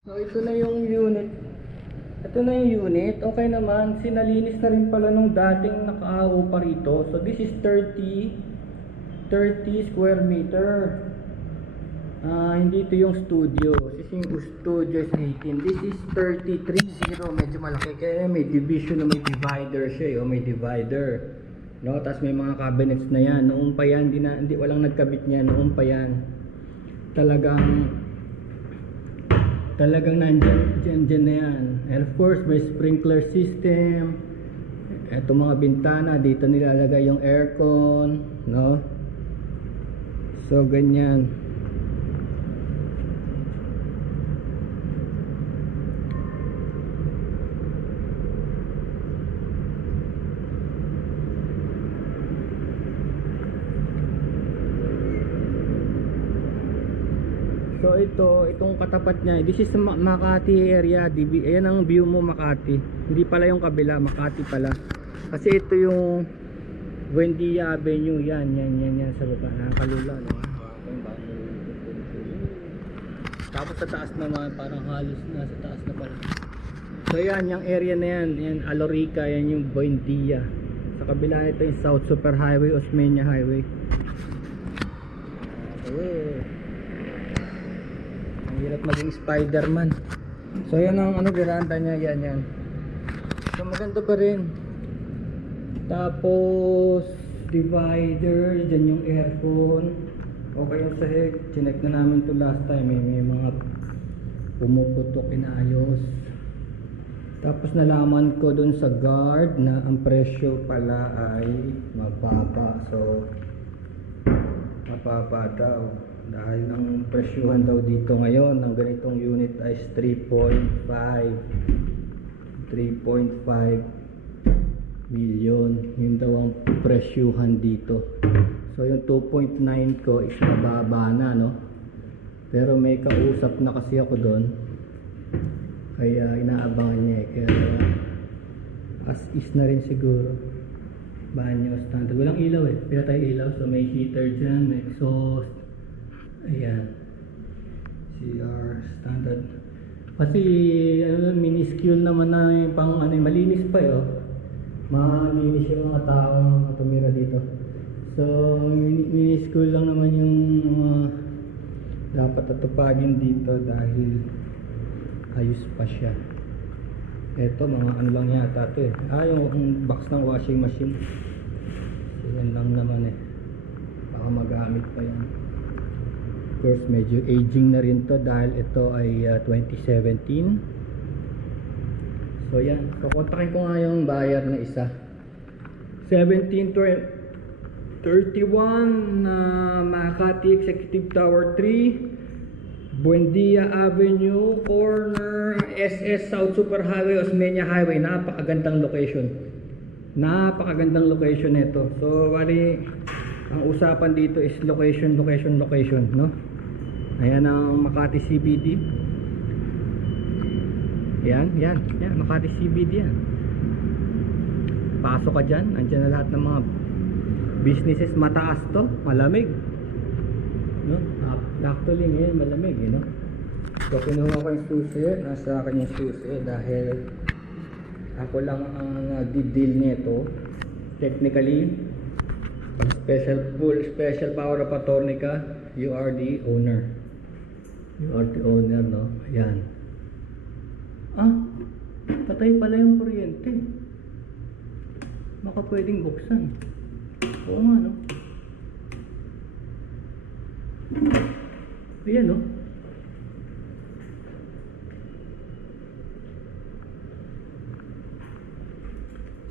So ito na yung unit. Ito na yung unit. Okay naman. Sinalinis na rin pala nung dating nakaaho pa rito. So this is 30 square meter. Hindi ito yung studio. This is yung studio is 18. This is 30. Medyo malaki. Kaya may division na may divider siya. May divider. No, tapos may mga cabinets na yan. Noong pa yan, hindi walang nagkabit niya. Noong pa yan. Talagang nandyan na yan. And of course, may sprinkler system. Ito mga bintana, dito nilalagay yung aircon, no? So, ganyan. So itong katapat niya, this is Makati area, ayan ang view mo Makati. Hindi pala yung kabila, Makati pala. Kasi ito yung Buendia Avenue, yan sa baba, nakakalula, no? Tapos sa taas naman, parang halos nasa taas na pala. So yan, yung area na yan Alorica, yan yung Buendia. Sa kabila nito yung South Super Highway, Osmeña Highway. Hirap maging Spider-Man. So yan ang veranda niya, yan. So maganda pa rin. Tapos divider, dyan yung aircon. Okay yung sahig. Chinek na namin to last time. May mga pumuputok, inayos. Tapos nalaman ko dun sa guard na ang presyo pala ay mababa. So mababa daw. Dahil ang presyuhan daw dito ngayon ng ganitong unit ay 3.5 million. Yun daw ang presyuhan dito. So yung 2.9 ko is mababa na, no? Pero may kausap na kasi ako doon. Kaya inaabangan niya Kaya as is na rin siguro. Banyo standard. Walang ilaw Pila tayo ilaw. So may heater dyan, may exhaust. Ayan, CR standard. Kasi minuscule naman na yung pang malinis pa malinis yung mga taong tumira dito. So minuscule lang naman yung dapat atupagin dito dahil ayos pa siya. Ito mga lang yata ito yung box ng washing machine. So, yan lang naman baka magamit pa yan. Of course, medyo aging na rin to dahil ito ay 2017. So yan, kukontakin ko nga yung buyer na isa. 1731 Makati Executive Tower 3, Buendia Avenue, corner SS South Super Highway, Osmeña Highway. Napakagandang location. Napakagandang location nito. So bali, ang usapan dito is location, no? Ayan ang Makati CBD. Yan, Makati CBD yan. Pasok ka dyan, andyan na lahat ng mga businesses. Mataas to, malamig, no? Actually ngayon malamig, no? So kinuha ko yung susi, nasa akin yung susi dahil ako lang ang nagdi-deal nito. Technically, pag special power of attorney ka, you are the owner. You are the owner, no? Ayan. Patay pala yung kuryente. Baka pwedeng buksan. Oo nga, no? Ayan, no?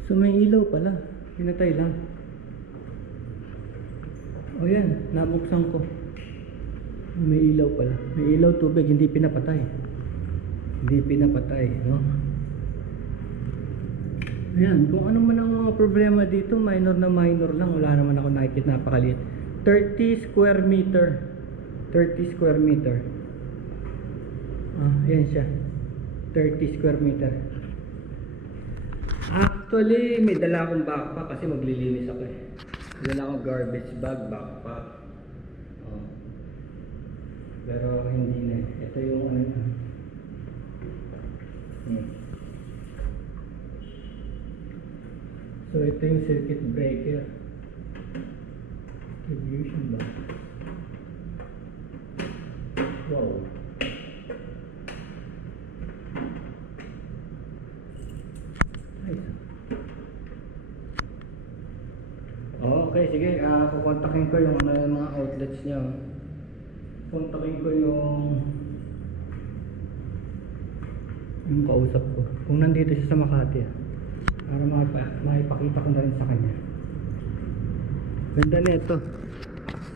So may ilaw pala. Pinatay lang. O yan, nabuksan ko. May ilaw pala. May ilaw, tubig, hindi pinapatay. No? Ayan, kung ano man ang mga problema dito, minor lang. Wala naman ako nakikita, napakaliit. 30 square meter. Ayan siya. 30 square meter. Actually, may dala akong backpack kasi maglilinis ako Dala akong garbage bag, backpack. Pero hindi na. Ito yung So ito yung circuit breaker. Distribution ba? Wow. Nice. Okay, sige. Kukontakin ko yung mga outlets niya. Kontakin ko yung kausap ko. Kung nandito siya sa Makati, para maipakita ko na rin sa kanya. Ganda nito.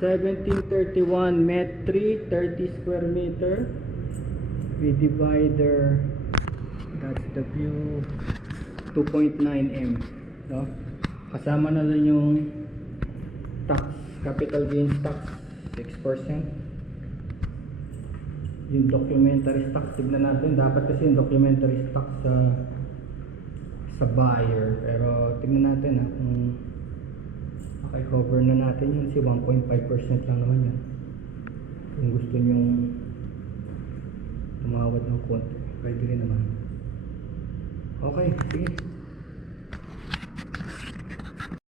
1731 met 3, 30 square meter with divider. That's the view. 2.9 M. No? Kasama na dun yung tax, capital gains tax 6%. Yung documentary tax, tignan natin. Dapat kasi yung documentary tax sa buyer, pero tignan natin kung cover na natin yun. Si 1.5% lang naman yun. Kung gusto nyo tumawad ng konti, pwede rin naman. Okay, sige.